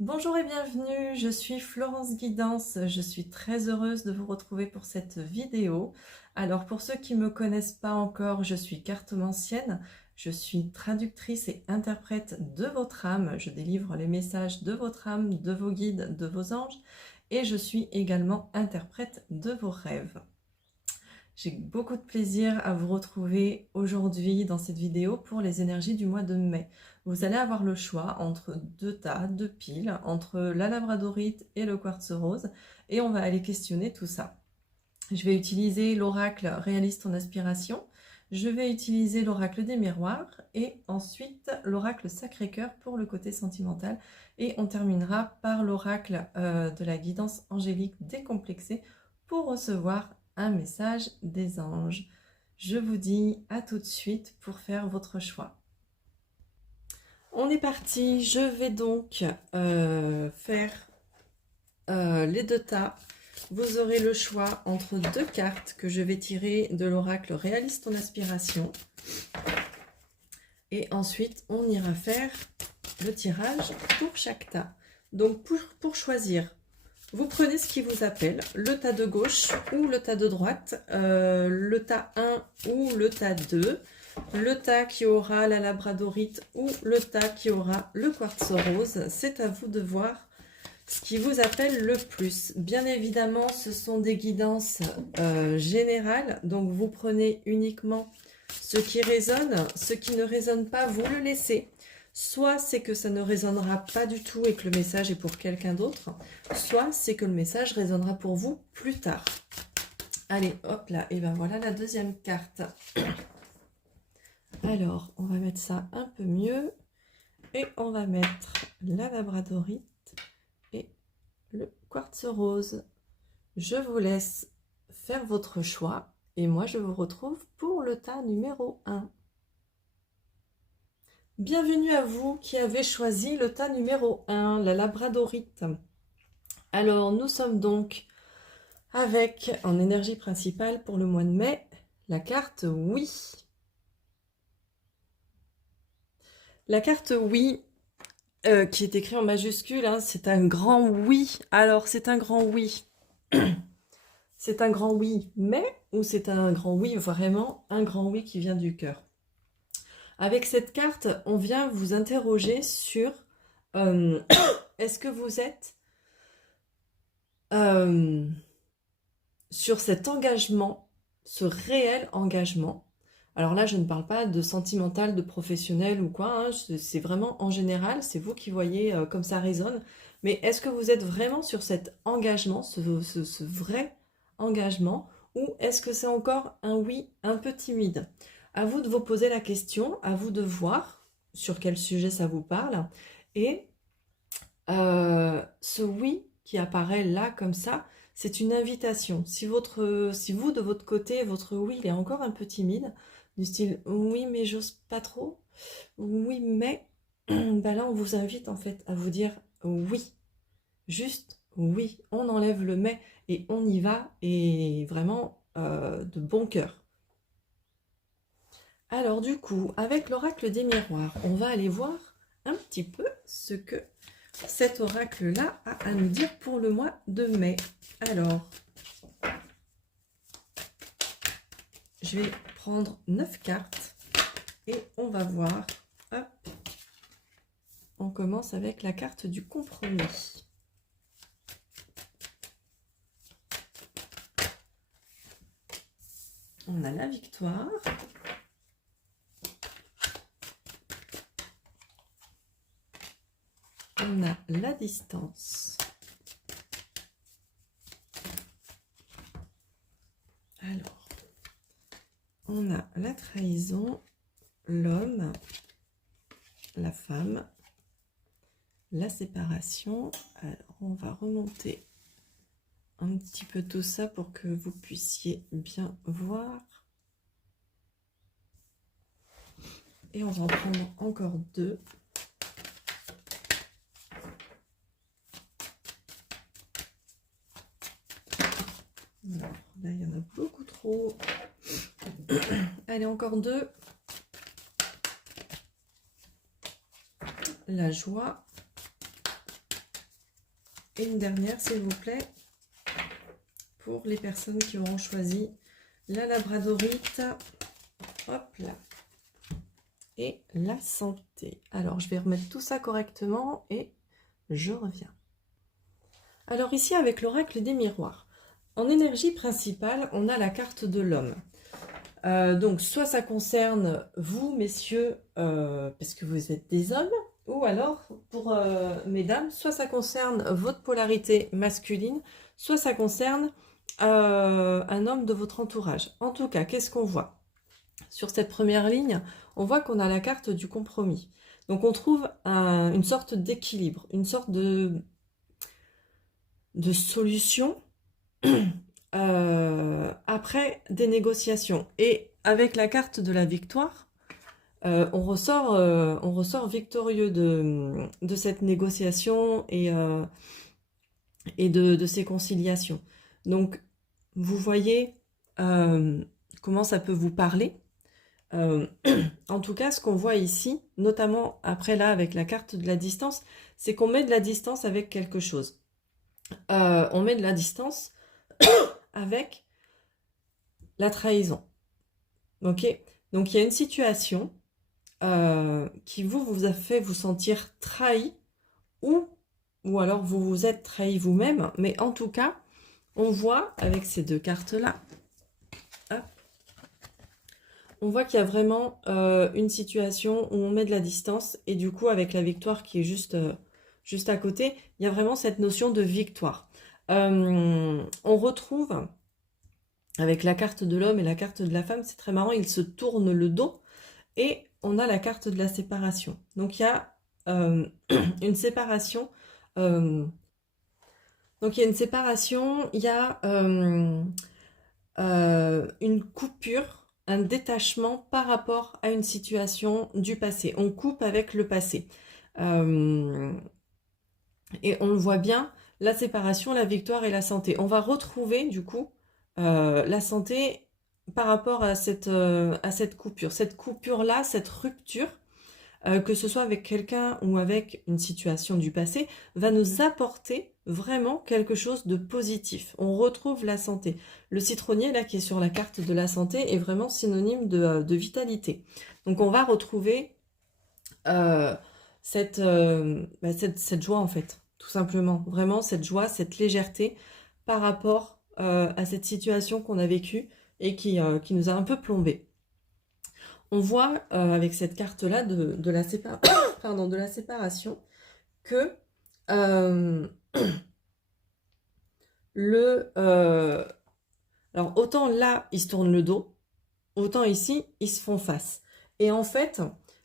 Bonjour et bienvenue, je suis Florence Guidance, je suis très heureuse de vous retrouver pour cette vidéo. Alors pour ceux qui ne me connaissent pas encore, je suis cartomancienne, je suis traductrice et interprète de votre âme, je délivre les messages de votre âme, de vos guides, de vos anges et je suis également interprète de vos rêves. J'ai beaucoup de plaisir à vous retrouver aujourd'hui dans cette vidéo pour les énergies du mois de mai. Vous allez avoir le choix entre deux tas, deux piles, entre la labradorite et le quartz rose, et on va aller questionner tout ça. Je vais utiliser l'oracle réaliste en aspiration, je vais utiliser l'oracle des miroirs, et ensuite l'oracle Sacré-Cœur pour le côté sentimental, et on terminera par l'oracle de la guidance angélique décomplexée pour recevoir un message des anges. Je vous dis à tout de suite pour faire votre choix. On est parti, je vais donc faire les deux tas. Vous aurez le choix entre deux cartes que je vais tirer de l'oracle réaliste en aspiration. Et ensuite, on ira faire le tirage pour chaque tas. Donc pour choisir, vous prenez ce qui vous appelle, le tas de gauche ou le tas de droite, le tas 1 ou le tas 2, le tas qui aura la labradorite ou le tas qui aura le quartz rose. C'est à vous de voir ce qui vous appelle le plus. Bien évidemment, ce sont des guidances générales, donc vous prenez uniquement ce qui résonne. Ce qui ne résonne pas, vous le laissez. Soit c'est que ça ne résonnera pas du tout et que le message est pour quelqu'un d'autre, soit c'est que le message résonnera pour vous plus tard. Allez, hop là, et ben voilà la deuxième carte. Alors, on va mettre ça un peu mieux et on va mettre la labradorite et le quartz rose. Je vous laisse faire votre choix et moi je vous retrouve pour le tas numéro 1. Bienvenue à vous qui avez choisi le tas numéro 1, la labradorite. Alors, nous sommes donc avec, en énergie principale pour le mois de mai, la carte oui. La carte oui, qui est écrite en majuscule, hein, c'est un grand oui. Alors, c'est un grand oui. C'est un grand oui, mais, ou c'est un grand oui, vraiment un grand oui qui vient du cœur. Avec cette carte, on vient vous interroger sur est-ce que vous êtes sur cet engagement, ce réel engagement. Alors là, je ne parle pas de sentimental, de professionnel ou quoi, hein, c'est vraiment en général, c'est vous qui voyez comme ça résonne. Mais est-ce que vous êtes vraiment sur cet engagement, ce vrai engagement, ou est-ce que c'est encore un oui un peu timide? À vous de vous poser la question, à vous de voir sur quel sujet ça vous parle. Et ce oui qui apparaît là comme ça, c'est une invitation. Si vous, de votre côté, votre oui, il est encore un peu timide, du style oui, mais j'ose pas trop, oui, mais, ben là, on vous invite en fait à vous dire oui, juste oui, on enlève le mais et on y va, et vraiment de bon cœur. Alors du coup, avec l'oracle des miroirs, on va aller voir un petit peu ce que cet oracle-là a à nous dire pour le mois de mai. Alors, je vais prendre 9 cartes et on va voir. Hop. On commence avec la carte du compromis. On a la victoire. On a la distance. Alors, on a la trahison, l'homme, la femme, la séparation. Alors, on va remonter un petit peu tout ça pour que vous puissiez bien voir. Et on va en prendre encore 2. Alors, là, il y en a beaucoup trop. Allez, encore 2. La joie. Et une dernière, s'il vous plaît, pour les personnes qui auront choisi la labradorite. Hop là. Et la santé. Alors, je vais remettre tout ça correctement et je reviens. Alors ici, avec l'oracle des miroirs, en énergie principale, on a la carte de l'homme. Donc, soit ça concerne vous, messieurs, parce que vous êtes des hommes, ou alors, pour mesdames, soit ça concerne votre polarité masculine, soit ça concerne un homme de votre entourage. En tout cas, qu'est-ce qu'on voit? Sur cette première ligne, on voit qu'on a la carte du compromis. Donc, on trouve une sorte d'équilibre, une sorte de solution après des négociations. Et avec la carte de la victoire, on ressort victorieux de cette négociation et de ces conciliations. Donc, vous voyez comment ça peut vous parler. En tout cas, ce qu'on voit ici, notamment après là avec la carte de la distance, c'est qu'on met de la distance avec quelque chose. On met de la distance avec la trahison. Ok? Donc il y a une situation qui vous a fait vous sentir trahi ou alors vous vous êtes trahi vous-même, mais en tout cas, on voit avec ces deux cartes-là, on voit qu'il y a vraiment une situation où on met de la distance et du coup avec la victoire qui est juste à côté, il y a vraiment cette notion de victoire. On retrouve avec la carte de l'homme et la carte de la femme, c'est très marrant, ils se tournent le dos et on a la carte de la séparation. Donc il y a une séparation. Donc il y a une séparation, il y a une coupure, un détachement par rapport à une situation du passé. On coupe avec le passé. Et on le voit bien, la séparation, la victoire et la santé. On va retrouver du coup la santé par rapport à cette coupure. Cette coupure-là, cette rupture, que ce soit avec quelqu'un ou avec une situation du passé, va nous apporter vraiment quelque chose de positif. On retrouve la santé. Le citronnier, là, qui est sur la carte de la santé, est vraiment synonyme de vitalité. Donc, on va retrouver cette joie, en fait, tout simplement. Vraiment, cette joie, cette légèreté par rapport à cette situation qu'on a vécue et qui nous a un peu plombé. On voit avec cette carte-là de la séparation que alors autant là, ils se tournent le dos, autant ici, ils se font face. Et en fait,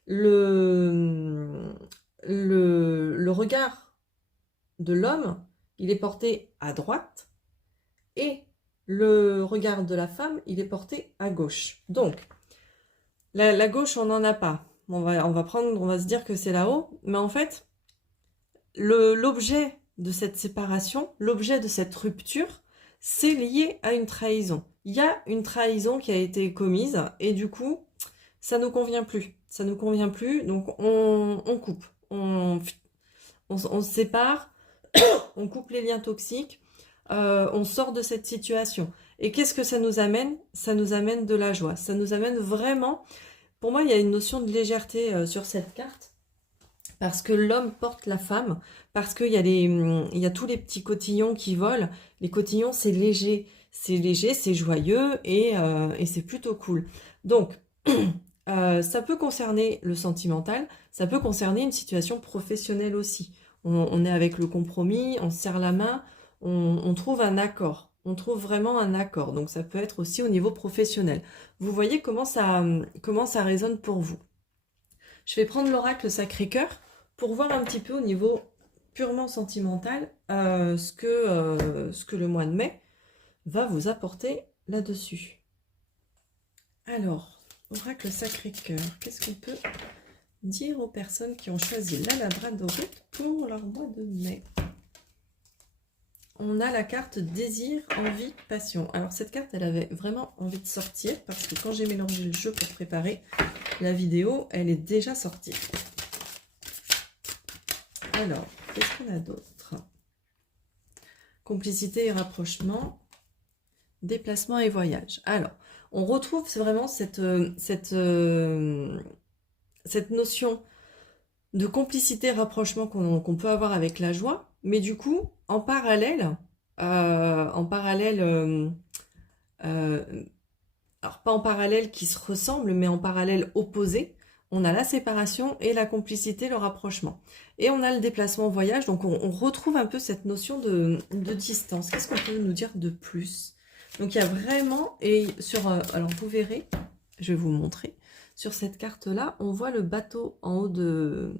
le regard de l'homme, il est porté à droite et le regard de la femme, il est porté à gauche. Donc, la gauche, on n'en a pas. On va se dire que c'est là-haut. Mais en fait, l'objet de cette séparation, l'objet de cette rupture, c'est lié à une trahison. Il y a une trahison qui a été commise et du coup, ça ne nous convient plus. Ça ne nous convient plus, donc on coupe. On se sépare, on coupe les liens toxiques, on sort de cette situation. Et qu'est-ce que ça nous amène? Ça nous amène de la joie. Ça nous amène vraiment... Pour moi, il y a une notion de légèreté sur cette carte. Parce que l'homme porte la femme. Parce qu'il y a tous les petits cotillons qui volent. Les cotillons, c'est léger. C'est léger, c'est joyeux et c'est plutôt cool. Donc, ça peut concerner le sentimental. Ça peut concerner une situation professionnelle aussi. On est avec le compromis, on se serre la main, on trouve un accord. On trouve vraiment un accord. Donc ça peut être aussi au niveau professionnel. Vous voyez comment ça résonne pour vous. Je vais prendre l'oracle Sacré-Cœur pour voir un petit peu au niveau purement sentimental ce que le mois de mai va vous apporter là-dessus. Alors, oracle Sacré-Cœur, qu'est-ce qu'on peut dire aux personnes qui ont choisi la labradorite pour leur mois de mai? On a la carte désir, envie, passion. Alors cette carte, elle avait vraiment envie de sortir parce que quand j'ai mélangé le jeu pour préparer la vidéo, elle est déjà sortie. Alors, qu'est-ce qu'on a d'autre? complicité et rapprochement, déplacement et voyage. Alors, on retrouve vraiment cette notion de complicité, rapprochement qu'on peut avoir avec la joie, mais du coup, en parallèle, alors pas en parallèle qui se ressemblent, mais en parallèle opposé, on a la séparation et la complicité, le rapprochement. Et on a le déplacement voyage, donc on retrouve un peu cette notion de distance. Qu'est-ce qu'on peut nous dire de plus? Donc il y a vraiment, et sur, alors vous verrez, je vais vous montrer, sur cette carte-là, on voit le bateau en haut de,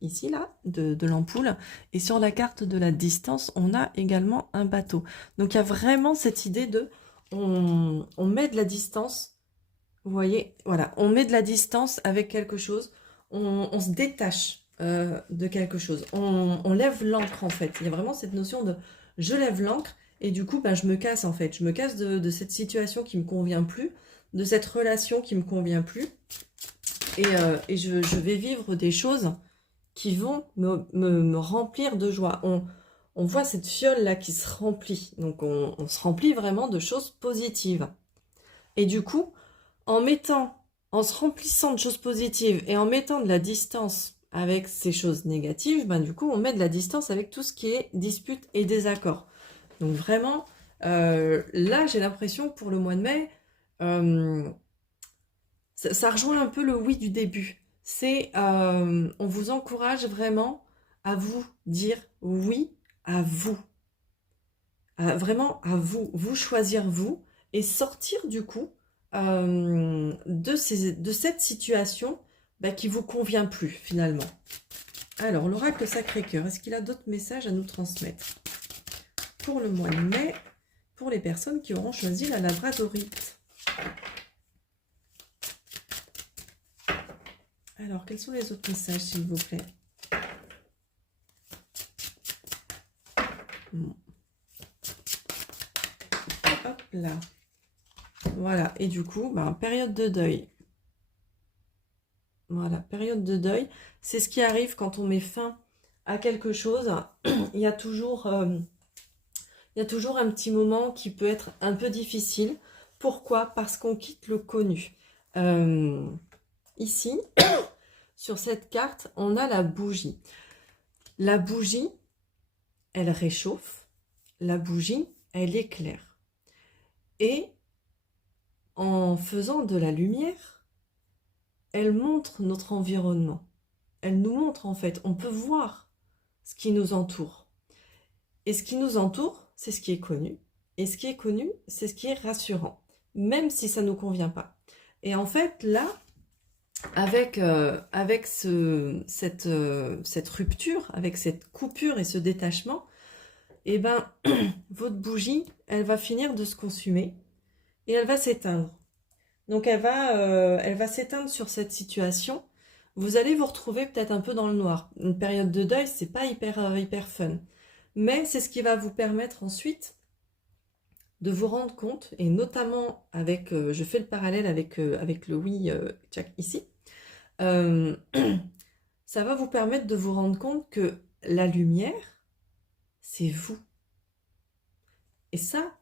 ici là, de l'ampoule, et sur la carte de la distance, on a également un bateau. Donc il y a vraiment cette idée de, on met de la distance. Vous voyez, voilà, on met de la distance avec quelque chose, on se détache de quelque chose, on lève l'ancre en fait. Il y a vraiment cette notion de je lève l'ancre et du coup, ben, je me casse en fait. Je me casse de cette situation qui me convient plus, de cette relation qui me convient plus et je vais vivre des choses qui vont me remplir de joie. On voit cette fiole là qui se remplit, donc on se remplit vraiment de choses positives. Et du coup, en se remplissant de choses positives et en mettant de la distance avec ces choses négatives, ben du coup, on met de la distance avec tout ce qui est dispute et désaccord. Donc vraiment, là, j'ai l'impression que pour le mois de mai, ça rejoint un peu le oui du début. C'est, on vous encourage vraiment à vous dire oui à vous. Vraiment à vous, vous choisir vous et sortir du coup de cette situation qui vous convient plus finalement. Alors, l'oracle Sacré-Cœur, est-ce qu'il a d'autres messages à nous transmettre pour le mois de mai, pour les personnes qui auront choisi la labradorite? Alors, quels sont les autres messages, s'il vous plaît? Hop là. Voilà, et du coup, période de deuil. Voilà, période de deuil. C'est ce qui arrive quand on met fin à quelque chose. Il y a toujours un petit moment qui peut être un peu difficile. Pourquoi? Parce qu'on quitte le connu. Ici, sur cette carte, on a la bougie. La bougie, elle réchauffe. La bougie, elle éclaire. Et en faisant de la lumière, elle montre notre environnement. Elle nous montre en fait, on peut voir ce qui nous entoure. Et ce qui nous entoure, c'est ce qui est connu. Et ce qui est connu, c'est ce qui est rassurant, même si ça ne nous convient pas. Et en fait, là, avec cette rupture, avec cette coupure et ce détachement, eh ben, votre bougie, elle va finir de se consumer et elle va s'éteindre. Donc elle va s'éteindre sur cette situation. Vous allez vous retrouver peut-être un peu dans le noir. Une période de deuil, c'est pas hyper fun. Mais c'est ce qui va vous permettre ensuite de vous rendre compte, et notamment avec, je fais le parallèle avec le oui ici, ça va vous permettre de vous rendre compte que la lumière, c'est vous. Et ça,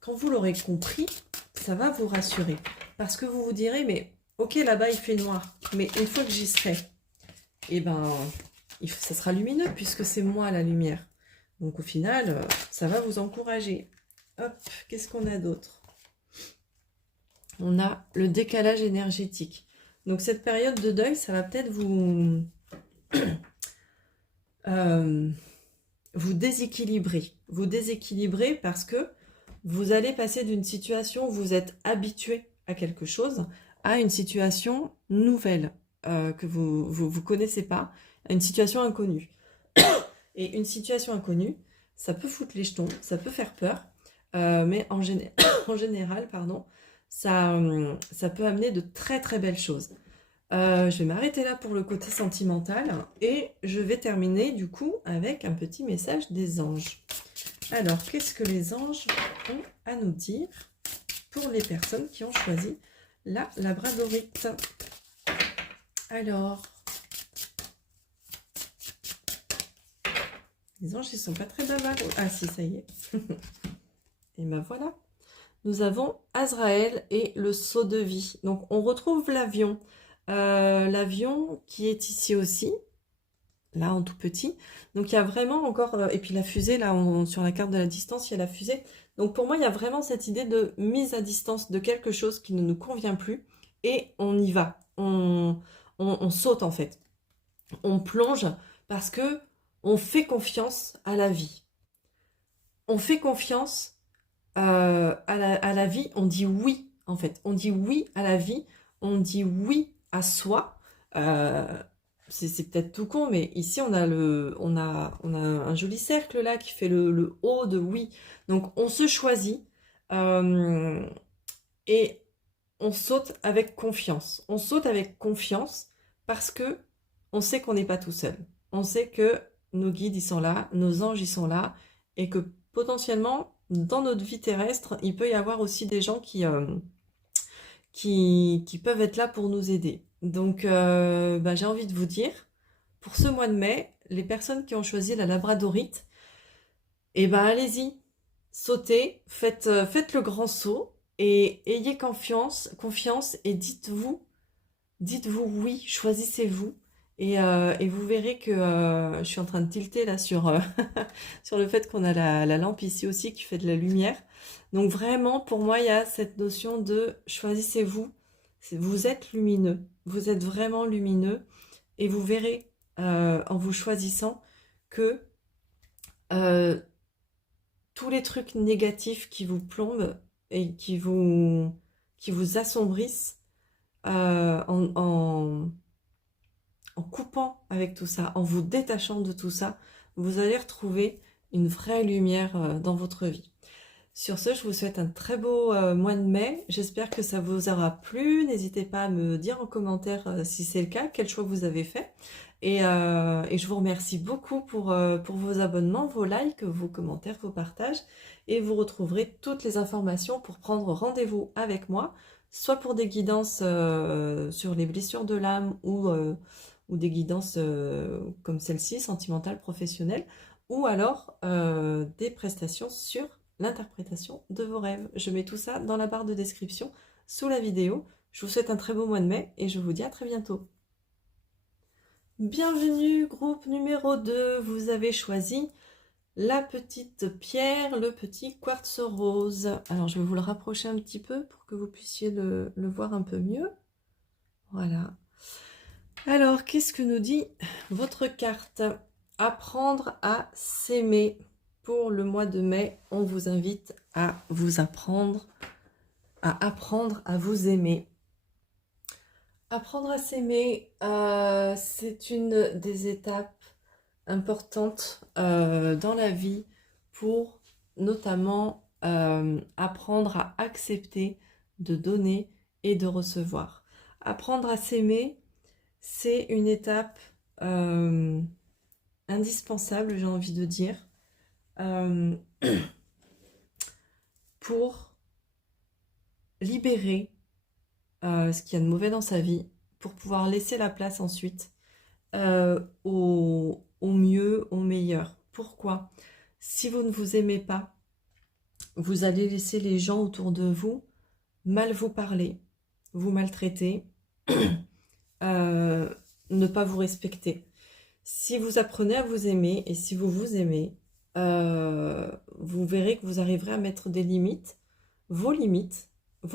quand vous l'aurez compris, ça va vous rassurer. Parce que vous vous direz, mais ok, là-bas il fait noir, mais une fois que j'y serai, eh ben, ça sera lumineux puisque c'est moi la lumière. Donc au final, ça va vous encourager. Hop, qu'est-ce qu'on a d'autre? On a le décalage énergétique. Donc cette période de deuil, ça va peut-être vous, vous déséquilibrer. Vous déséquilibrer parce que vous allez passer d'une situation où vous êtes habitué à quelque chose à une situation nouvelle que vous connaissez pas, à une situation inconnue. Et une situation inconnue, ça peut foutre les jetons, ça peut faire peur, mais en général, pardon, ça peut amener de très très belles choses. Je vais m'arrêter là pour le côté sentimental et je vais terminer du coup avec un petit message des anges. Alors, qu'est-ce que les anges ont à nous dire pour les personnes qui ont choisi la labradorite? Alors, Les anges, ils sont pas très bavards. Ah si, ça y est. Et ben voilà. Nous avons Azraël et le seau de vie. Donc on retrouve l'avion. L'avion qui est ici aussi. Là en tout petit. Donc il y a vraiment encore... et puis la fusée, là sur la carte de la distance, il y a la fusée. Donc pour moi, il y a vraiment cette idée de mise à distance de quelque chose qui ne nous convient plus. Et on y va. On saute en fait. On plonge parce que on fait confiance à la vie. On fait confiance à la vie, on dit oui, en fait. On dit oui à la vie, on dit oui à soi. Euh, c'est peut-être tout con, mais ici, on a un joli cercle là qui fait le haut de oui. Donc, on se choisit et on saute avec confiance. On saute avec confiance parce que on sait qu'on n'est pas tout seul. On sait que nos guides, ils sont là, nos anges, ils sont là, et que potentiellement, dans notre vie terrestre, il peut y avoir aussi des gens qui peuvent être là pour nous aider. Donc, bah, j'ai envie de vous dire, pour ce mois de mai, les personnes qui ont choisi la labradorite, eh ben allez-y, sautez, faites le grand saut, et ayez confiance et dites-vous oui, choisissez-vous. Et vous verrez que je suis en train de tilter là sur, sur le fait qu'on a la lampe ici aussi qui fait de la lumière. Donc vraiment, pour moi, il y a cette notion de choisissez-vous. Vous êtes lumineux, vous êtes vraiment lumineux. Et vous verrez en vous choisissant que euh, tous les trucs négatifs qui vous plombent et qui vous assombrissent, en coupant avec tout ça, en vous détachant de tout ça, vous allez retrouver une vraie lumière dans votre vie. Sur ce, je vous souhaite un très beau mois de mai. J'espère que ça vous aura plu. N'hésitez pas à me dire en commentaire si c'est le cas, quel choix vous avez fait. Et je vous remercie beaucoup pour vos abonnements, vos likes, vos commentaires, vos partages. Et vous retrouverez toutes les informations pour prendre rendez-vous avec moi, soit pour des guidances sur les blessures de l'âme ou des guidances comme celle-ci, sentimentale, professionnelle, ou alors des prestations sur l'interprétation de vos rêves. Je mets tout ça dans la barre de description sous la vidéo. Je vous souhaite un très beau mois de mai et je vous dis à très bientôt. Bienvenue, groupe numéro 2. Vous avez choisi la petite pierre, le petit quartz rose. Alors, je vais vous le rapprocher un petit peu pour que vous puissiez le voir un peu mieux. Voilà. Alors, qu'est-ce que nous dit votre carte? Apprendre à s'aimer. Pour le mois de mai, on vous invite à apprendre à vous aimer. Apprendre à s'aimer, c'est une des étapes importantes dans la vie pour notamment apprendre à accepter de donner et de recevoir. Apprendre à s'aimer, c'est une étape indispensable, j'ai envie de dire, pour libérer ce qu'il y a de mauvais dans sa vie, pour pouvoir laisser la place ensuite au mieux, au meilleur. Pourquoi? Si vous ne vous aimez pas, vous allez laisser les gens autour de vous mal vous parler, vous maltraiter, ne pas vous respecter. Si vous apprenez à vous aimer et si vous vous aimez, vous verrez que vous arriverez à mettre des limites, vos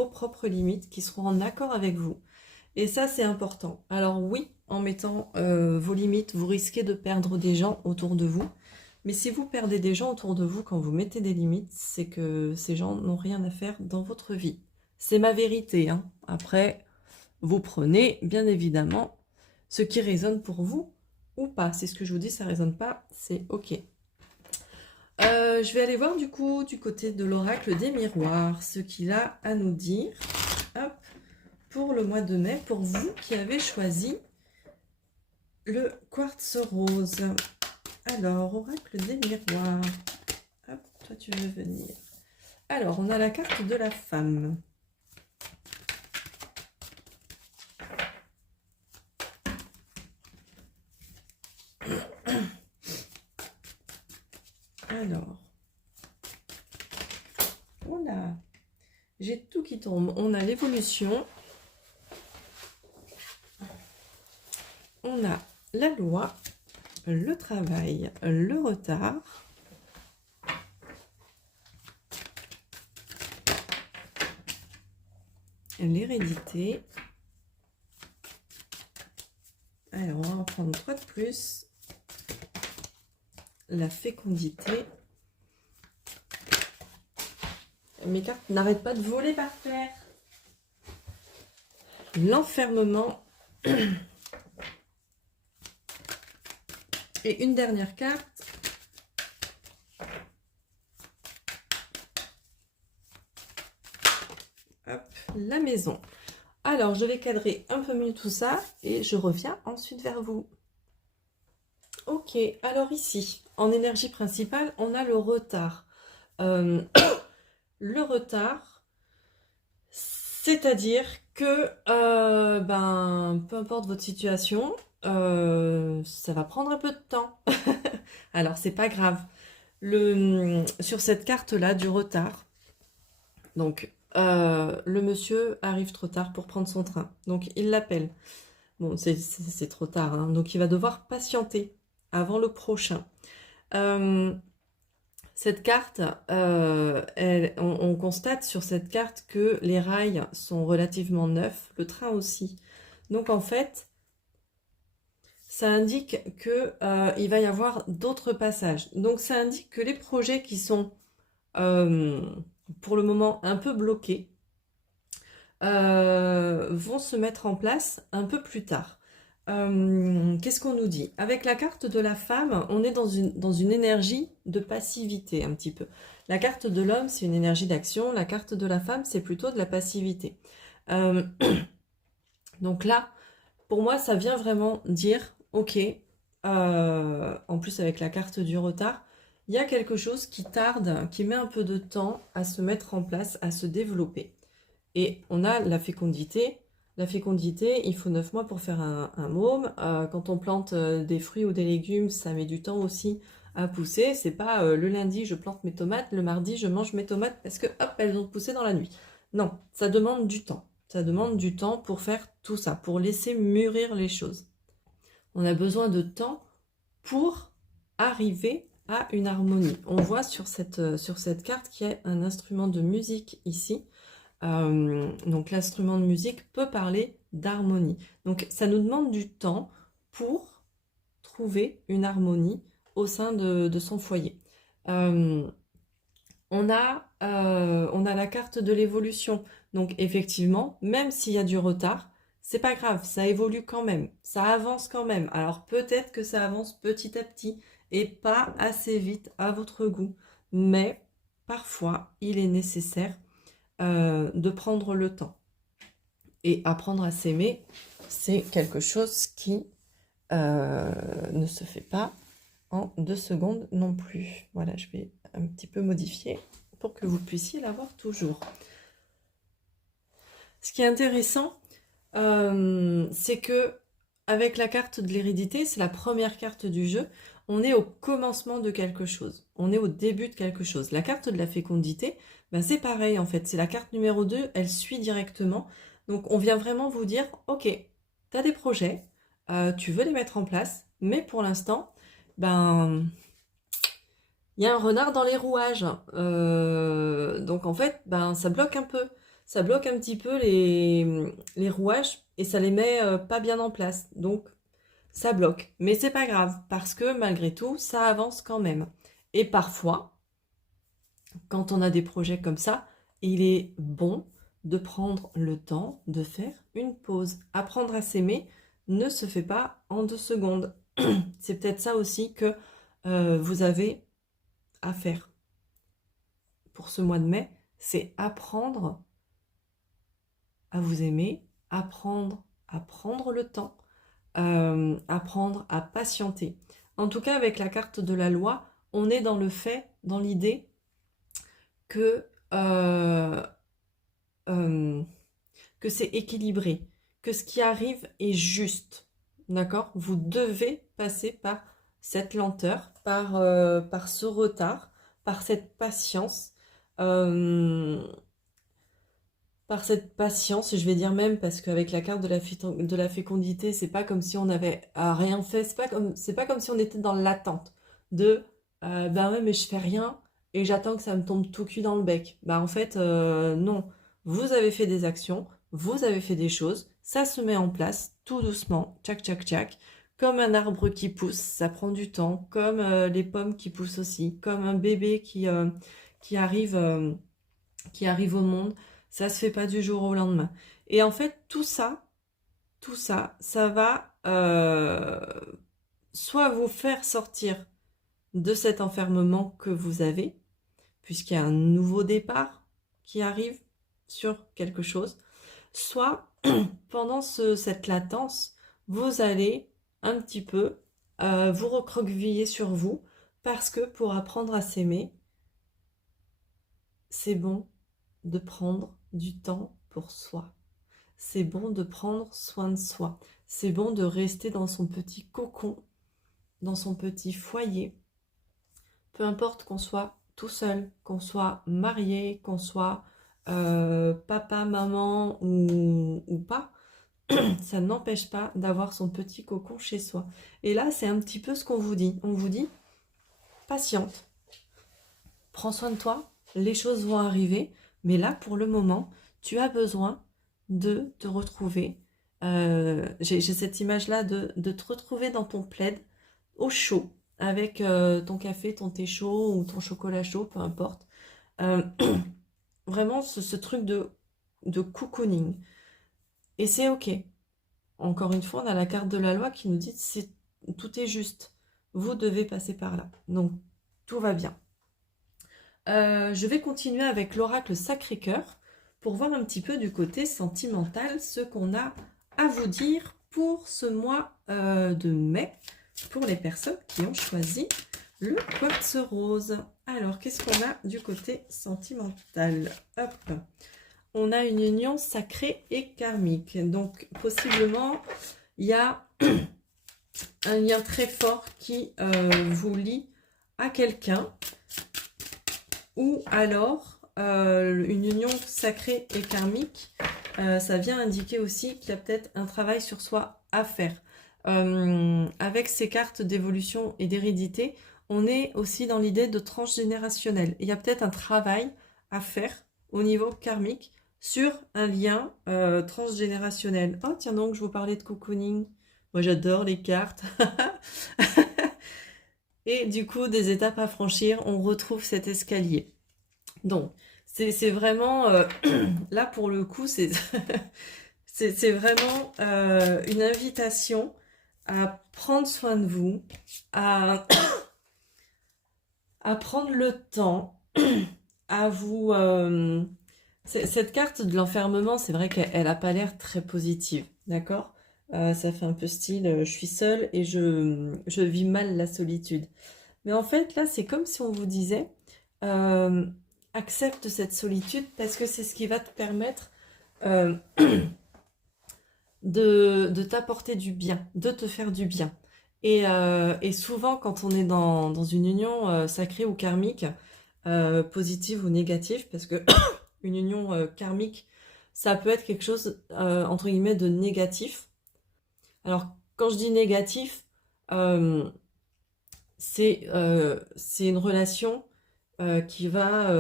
propres limites qui seront en accord avec vous. Et ça, c'est important. Alors oui, en mettant vos limites, vous risquez de perdre des gens autour de vous. Mais si vous perdez des gens autour de vous quand vous mettez des limites, c'est que ces gens n'ont rien à faire dans votre vie. C'est ma vérité, hein. Après, vous prenez, bien évidemment, ce qui résonne pour vous ou pas. C'est ce que je vous dis, ça ne résonne pas, c'est ok. Je vais aller voir du coup du côté de l'oracle des miroirs, ce qu'il a à nous dire. Hop, pour le mois de mai, pour vous qui avez choisi le quartz rose. Alors, oracle des miroirs. Hop, toi tu veux venir. Alors, on a la carte de la femme. Alors, voilà, j'ai tout qui tombe. On a l'évolution, on a la loi, le travail, le retard, l'hérédité. Alors, on va en prendre 3 de plus. La fécondité. Mes cartes n'arrêtent pas de voler par terre. L'enfermement. Et une dernière carte. Hop, la maison. Alors, je vais cadrer un peu mieux tout ça et je reviens ensuite vers vous. Ok, alors ici, en énergie principale, on a le retard. Le retard, c'est-à-dire que, peu importe votre situation, ça va prendre un peu de temps. Alors, c'est pas grave. Sur cette carte-là, du retard, donc, le monsieur arrive trop tard pour prendre son train. Donc, il l'appelle. Bon, c'est trop tard, hein. Donc il va devoir patienter avant le prochain. Cette carte, on constate sur cette carte que les rails sont relativement neufs, le train aussi. Donc en fait, ça indique que il va y avoir d'autres passages. Donc ça indique que les projets qui sont pour le moment un peu bloqués vont se mettre en place un peu plus tard. Qu'est-ce qu'on nous dit? Avec la carte de la femme, on est dans une énergie de passivité un petit peu. La carte de l'homme, c'est une énergie d'action. La carte de la femme, c'est plutôt de la passivité. Donc là, pour moi, ça vient vraiment dire, ok, en plus avec la carte du retard, il y a quelque chose qui tarde, qui met un peu de temps à se mettre en place, à se développer. Et on a la fécondité. La fécondité, il faut 9 mois pour faire un môme. Quand on plante des fruits ou des légumes, ça met du temps aussi à pousser. C'est pas le lundi, je plante mes tomates, le mardi, je mange mes tomates parce que, hop, elles ont poussé dans la nuit. Non, ça demande du temps. Ça demande du temps pour faire tout ça, pour laisser mûrir les choses. On a besoin de temps pour arriver à une harmonie. On voit sur cette carte qu'il y a un instrument de musique ici. Donc l'instrument de musique peut parler d'harmonie. Donc ça nous demande du temps pour trouver une harmonie au sein de son foyer. On a la carte de l'évolution. Donc effectivement, même s'il y a du retard, c'est pas grave, ça évolue quand même, ça avance quand même. Alors peut-être que ça avance petit à petit et pas assez vite à votre goût, mais parfois il est nécessaire de prendre le temps. Et apprendre à s'aimer, c'est quelque chose qui ne se fait pas en 2 secondes non plus. Voilà, je vais un petit peu modifier pour que vous puissiez l'avoir toujours. Ce qui est intéressant, c'est que avec la carte de l'hérédité, c'est la première carte du jeu, on est au commencement de quelque chose, on est au début de quelque chose. La carte de la fécondité, ben c'est pareil en fait, c'est la carte numéro 2, elle suit directement. Donc on vient vraiment vous dire, ok, tu as des projets, tu veux les mettre en place, mais pour l'instant, ben il y a un renard dans les rouages. Donc en fait, ben ça bloque un peu. Ça bloque un petit peu les rouages et ça les met pas bien en place. Donc ça bloque. Mais c'est pas grave parce que malgré tout, ça avance quand même. Et parfois, quand on a des projets comme ça, il est bon de prendre le temps de faire une pause. Apprendre à s'aimer ne se fait pas en 2 secondes. C'est peut-être ça aussi que vous avez à faire pour ce mois de mai, c'est apprendre à vous aimer, apprendre à prendre le temps, apprendre à patienter. En tout cas, avec la carte de la loi, on est dans le fait, dans l'idée que c'est équilibré, que ce qui arrive est juste. D'accord? Vous devez passer par cette lenteur, par ce retard, par cette patience, euh, je vais dire même, parce qu'avec la carte de la fécondité, c'est pas comme si on avait rien fait, c'est pas comme si on était dans l'attente de bah ouais, mais je fais rien et j'attends que ça me tombe tout cuit dans le bec. Bah en fait, non. Vous avez fait des actions, vous avez fait des choses, ça se met en place tout doucement, tchac tchac tchac, comme un arbre qui pousse, ça prend du temps, comme les pommes qui poussent aussi, comme un bébé qui arrive. Qui arrive au monde, ça se fait pas du jour au lendemain. Et en fait, ça va soit vous faire sortir de cet enfermement que vous avez, puisqu'il y a un nouveau départ qui arrive sur quelque chose, soit pendant cette latence, vous allez un petit peu vous recroqueviller sur vous, parce que pour apprendre à s'aimer, c'est bon de prendre du temps pour soi. C'est bon de prendre soin de soi. C'est bon de rester dans son petit cocon, dans son petit foyer. Peu importe qu'on soit tout seul, qu'on soit marié, qu'on soit papa, maman ou pas, ça n'empêche pas d'avoir son petit cocon chez soi. Et là, c'est un petit peu ce qu'on vous dit. On vous dit, patiente, prends soin de toi, les choses vont arriver, mais là, pour le moment, tu as besoin de te retrouver. J'ai cette image-là de te retrouver dans ton plaid, au chaud, avec ton café, ton thé chaud ou ton chocolat chaud, peu importe. Euh, vraiment, ce truc de cocooning. Et c'est OK. Encore une fois, on a la carte de la loi qui nous dit tout est juste. Vous devez passer par là. Donc, tout va bien. Je vais continuer avec l'oracle Sacré-Cœur pour voir un petit peu du côté sentimental ce qu'on a à vous dire pour ce mois de mai, pour les personnes qui ont choisi le quartz rose. Alors, qu'est-ce qu'on a du côté sentimental? Hop, on a une union sacrée et karmique. Donc, possiblement, il y a un lien très fort qui vous lie à quelqu'un, ou alors une union sacrée et karmique. Ça vient indiquer aussi qu'il y a peut-être un travail sur soi à faire. Avec ces cartes d'évolution et d'hérédité, on est aussi dans l'idée de transgénérationnel. Il y a peut-être un travail à faire au niveau karmique sur un lien transgénérationnel. Oh tiens donc, je vous parlais de cocooning. Moi j'adore les cartes. Et du coup, des étapes à franchir, on retrouve cet escalier. Donc, c'est vraiment, là pour le coup, c'est vraiment une invitation à prendre soin de vous, à prendre le temps, à vous... cette carte de l'enfermement, c'est vrai qu'elle n'a pas l'air très positive, d'accord? Ça fait un peu style, je suis seule et je vis mal la solitude. Mais en fait, là, c'est comme si on vous disait, accepte cette solitude parce que c'est ce qui va te permettre de t'apporter du bien, de te faire du bien. Et souvent, quand on est dans une union sacrée ou karmique, positive ou négative, parce que une union karmique, ça peut être quelque chose, entre guillemets, de négatif. Alors, quand je dis négatif, c'est une relation qui va...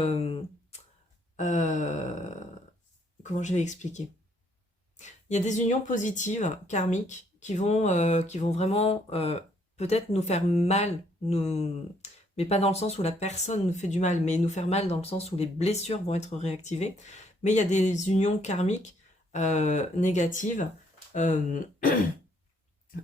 comment je vais expliquer? Il y a des unions positives, karmiques, qui vont vraiment peut-être nous faire mal, mais pas dans le sens où la personne nous fait du mal, mais nous faire mal dans le sens où les blessures vont être réactivées. Mais il y a des unions karmiques négatives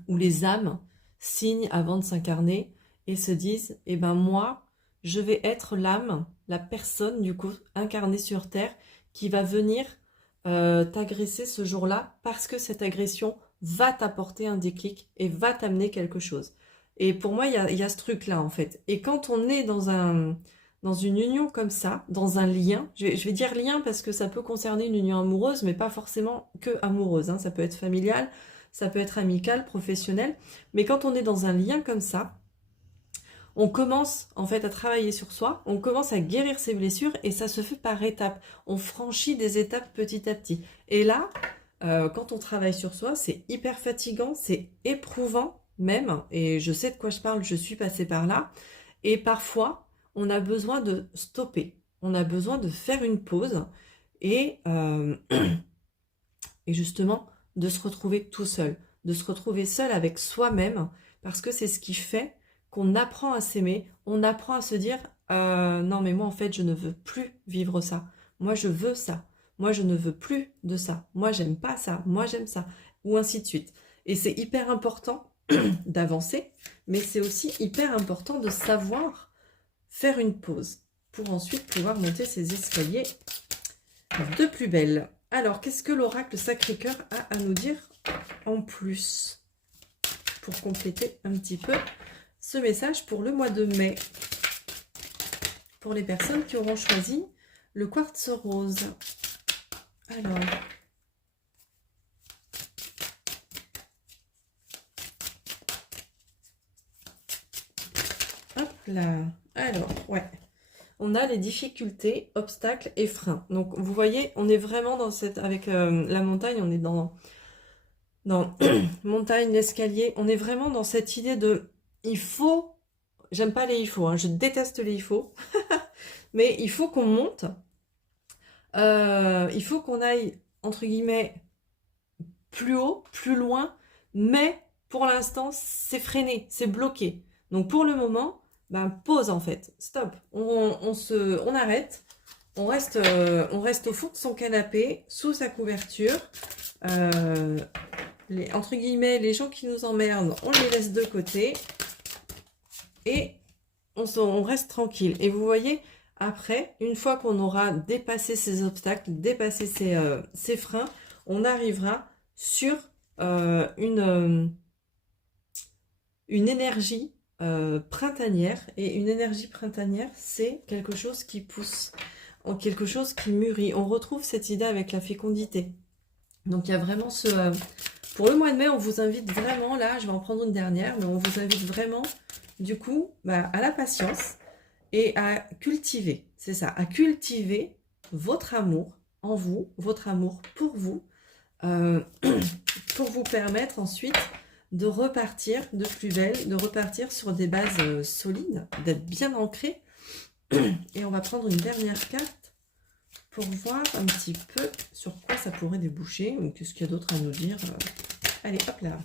où les âmes signent avant de s'incarner et se disent, eh ben moi, je vais être l'âme, la personne du coup incarnée sur Terre qui va venir t'agresser ce jour-là parce que cette agression va t'apporter un déclic et va t'amener quelque chose. Et pour moi, il y a ce truc-là en fait. Et quand on est dans une union comme ça, dans un lien, je vais dire lien parce que ça peut concerner une union amoureuse, mais pas forcément que amoureuse, hein. Ça peut être familial, ça peut être amical, professionnel. Mais quand on est dans un lien comme ça, on commence en fait à travailler sur soi, on commence à guérir ses blessures et ça se fait par étapes. On franchit des étapes petit à petit. Et là, quand on travaille sur soi, c'est hyper fatigant, c'est éprouvant même. Et je sais de quoi je parle, je suis passée par là. Et parfois, on a besoin de stopper. On a besoin de faire une pause et, et justement de se retrouver tout seul. De se retrouver seul avec soi-même parce que c'est ce qui fait qu'on apprend à s'aimer, on apprend à se dire non mais moi en fait je ne veux plus vivre ça, moi je veux ça, moi je ne veux plus de ça, moi j'aime pas ça, moi j'aime ça, ou ainsi de suite. Et c'est hyper important d'avancer, mais c'est aussi hyper important de savoir faire une pause pour ensuite pouvoir monter ces escaliers de plus belle. Alors qu'est-ce que l'oracle Sacré-Cœur a à nous dire en plus pour compléter un petit peu ce message pour le mois de mai, pour les personnes qui auront choisi le quartz rose. Alors, hop là, alors, ouais, on a les difficultés, obstacles et freins. Donc, vous voyez, on est vraiment dans cette, avec la montagne, on est dans montagne, l'escalier, on est vraiment dans cette idée de, il faut, j'aime pas les il faut, hein, je déteste les il faut, mais il faut qu'on monte, il faut qu'on aille, entre guillemets, plus haut, plus loin, mais pour l'instant, c'est freiné, c'est bloqué. Donc pour le moment, ben, pause en fait, stop, on arrête, on reste au fond de son canapé, sous sa couverture, entre guillemets, les gens qui nous emmerdent, on les laisse de côté, et on reste tranquille. Et vous voyez, après, une fois qu'on aura dépassé ces obstacles, dépassé ces freins, on arrivera sur une énergie printanière. Et une énergie printanière, c'est quelque chose qui pousse, quelque chose qui mûrit. On retrouve cette idée avec la fécondité. Donc il y a vraiment ce... pour le mois de mai, on vous invite vraiment, là, je vais en prendre une dernière, mais on vous invite vraiment, du coup, à la patience et à cultiver. C'est ça, à cultiver votre amour en vous, votre amour pour vous permettre ensuite de repartir de plus belle, de repartir sur des bases solides, d'être bien ancré. Et on va prendre une dernière carte pour voir un petit peu sur quoi ça pourrait déboucher, ou qu'est-ce qu'il y a d'autre à nous dire. Allez, hop là.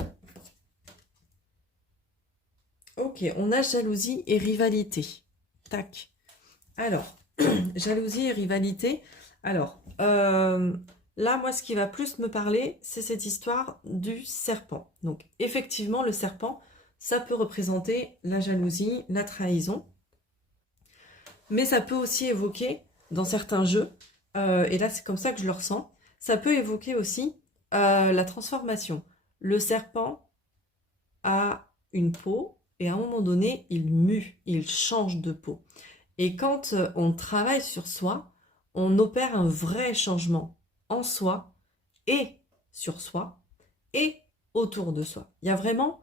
Ok, on a jalousie et rivalité. Tac. Alors, jalousie et rivalité. Alors, là, moi, ce qui va plus me parler, c'est cette histoire du serpent. Donc, effectivement, le serpent, ça peut représenter la jalousie, la trahison. Mais ça peut aussi évoquer, dans certains jeux, et là, c'est comme ça que je le ressens, ça peut évoquer aussi la transformation. Le serpent a une peau, et à un moment donné, il mue, il change de peau. Et quand on travaille sur soi, on opère un vrai changement en soi et sur soi et autour de soi. Il y a vraiment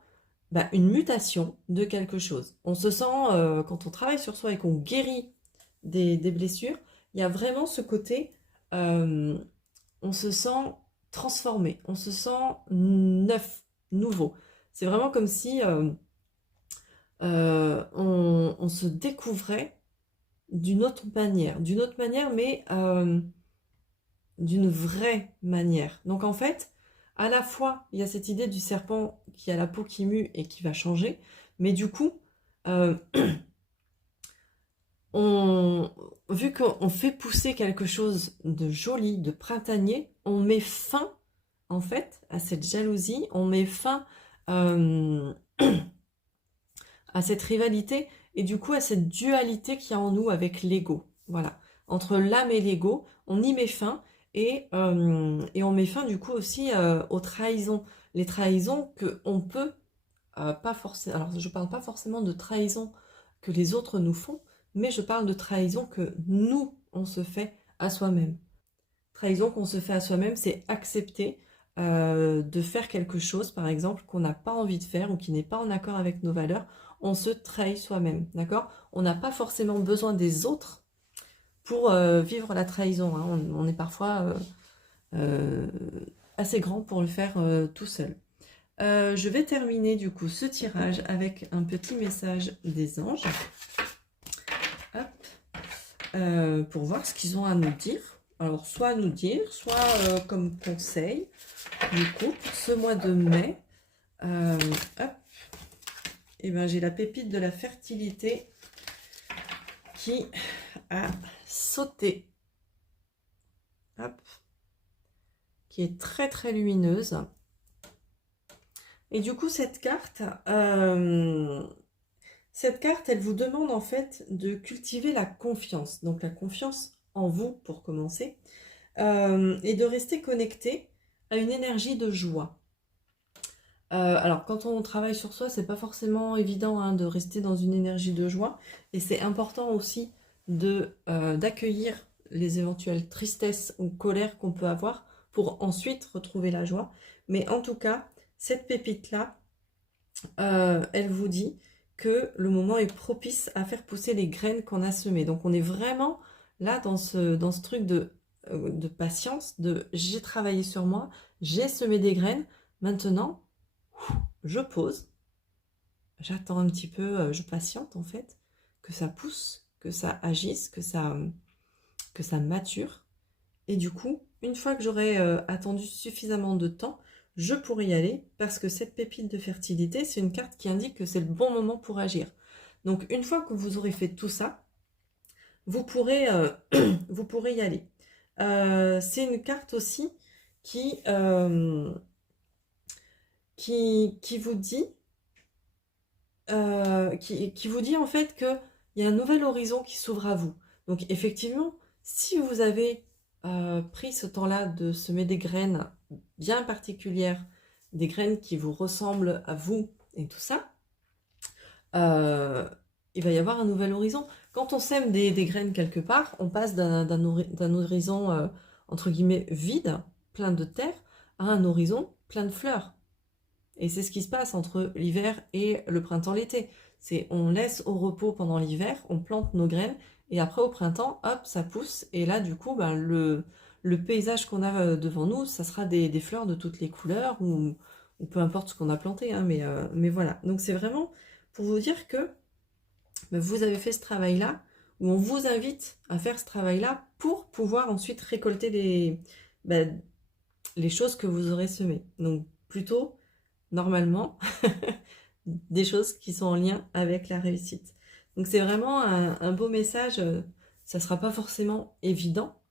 une mutation de quelque chose. On se sent, quand on travaille sur soi et qu'on guérit des blessures, il y a vraiment ce côté, on se sent transformé, on se sent neuf, nouveau. C'est vraiment comme si on se découvrait d'une autre manière, mais d'une vraie manière. Donc en fait, à la fois, il y a cette idée du serpent qui a la peau qui mue et qui va changer, mais du coup, vu qu'on fait pousser quelque chose de joli, de printanier, on met fin, en fait, à cette jalousie, on met fin à cette rivalité, et du coup à cette dualité qu'il y a en nous avec l'ego. Voilà, entre l'âme et l'ego, on y met fin, et on met fin du coup aussi aux trahisons. Les trahisons qu'on peut pas forcément... Alors je parle pas forcément de trahison que les autres nous font, mais je parle de trahison que nous, on se fait à soi-même. Trahison qu'on se fait à soi-même, c'est accepter de faire quelque chose, par exemple, qu'on n'a pas envie de faire ou qui n'est pas en accord avec nos valeurs, on se trahit soi-même, d'accord? On n'a pas forcément besoin des autres pour vivre la trahison, hein. On est parfois assez grand pour le faire tout seul. Je vais terminer du coup ce tirage avec un petit message des anges. Hop. Pour voir ce qu'ils ont à nous dire. Alors, soit à nous dire, soit comme conseil, du coup, pour ce mois de mai. Hop. Et ben, j'ai la pépite de la fertilité qui a sauté. Hop. Qui est très très lumineuse. Et du coup, cette carte, elle vous demande en fait de cultiver la confiance. Donc la confiance en vous pour commencer. Et de rester connecté à une énergie de joie. Alors quand on travaille sur soi, c'est pas forcément évident hein, de rester dans une énergie de joie. Et c'est important aussi d'accueillir les éventuelles tristesses ou colères qu'on peut avoir pour ensuite retrouver la joie. Mais en tout cas, cette pépite-là, elle vous dit que le moment est propice à faire pousser les graines qu'on a semées. Donc on est vraiment là dans ce truc de patience, de j'ai travaillé sur moi, j'ai semé des graines, maintenant je pose, j'attends un petit peu, je patiente en fait, que ça pousse, que ça agisse, que ça mature. Et du coup, une fois que j'aurai attendu suffisamment de temps, je pourrai y aller parce que cette pépite de fertilité, c'est une carte qui indique que c'est le bon moment pour agir. Donc, une fois que vous aurez fait tout ça, vous pourrez y aller. C'est une carte aussi qui vous dit qui vous dit en fait qu'il y a un nouvel horizon qui s'ouvre à vous. Donc, effectivement, si vous avez pris ce temps-là de semer des graines bien particulières, des graines qui vous ressemblent à vous et tout ça, il va y avoir un nouvel horizon. Quand on sème des graines quelque part, on passe d'un horizon entre guillemets vide, plein de terre, à un horizon plein de fleurs. Et c'est ce qui se passe entre l'hiver et le printemps-l'été. C'est on laisse au repos pendant l'hiver, on plante nos graines, et après au printemps, hop, ça pousse. Et là, du coup, ben, le paysage qu'on a devant nous, ça sera des fleurs de toutes les couleurs, ou peu importe ce qu'on a planté. Hein, mais voilà. Donc c'est vraiment pour vous dire que ben, vous avez fait ce travail-là, où on vous invite à faire ce travail-là pour pouvoir ensuite récolter les choses que vous aurez semées. Donc plutôt, normalement, des choses qui sont en lien avec la réussite. Donc c'est vraiment un beau message. Ça sera pas forcément évident.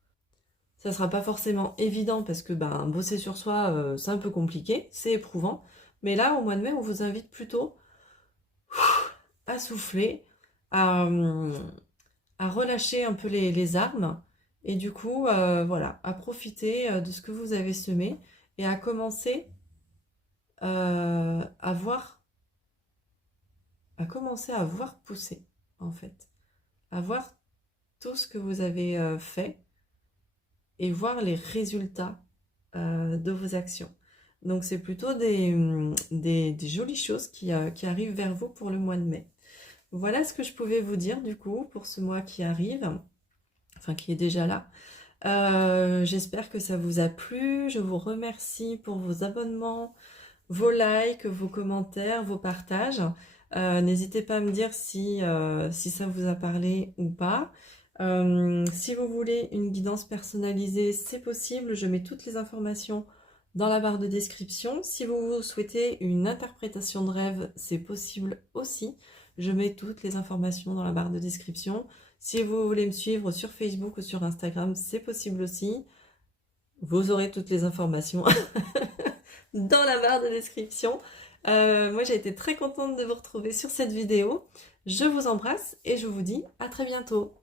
Ça sera pas forcément évident parce que ben, bosser sur soi, c'est un peu compliqué, c'est éprouvant. Mais là, au mois de mai, on vous invite plutôt à souffler, à relâcher un peu les armes et du coup, voilà, à profiter de ce que vous avez semé et à commencer à voir pousser, en fait. À voir tout ce que vous avez fait et voir les résultats de vos actions. Donc, c'est plutôt des jolies choses qui arrivent vers vous pour le mois de mai. Voilà ce que je pouvais vous dire, du coup, pour ce mois qui arrive, enfin, qui est déjà là. J'espère que ça vous a plu. Je vous remercie pour vos abonnements, vos likes, vos commentaires, vos partages. N'hésitez pas à me dire si ça vous a parlé ou pas. Si vous voulez une guidance personnalisée, c'est possible. Je mets toutes les informations dans la barre de description. Si vous souhaitez une interprétation de rêve, c'est possible aussi. Je mets toutes les informations dans la barre de description. Si vous voulez me suivre sur Facebook ou sur Instagram, c'est possible aussi. Vous aurez toutes les informations dans la barre de description. Moi, j'ai été très contente de vous retrouver sur cette vidéo. Je vous embrasse et je vous dis à très bientôt.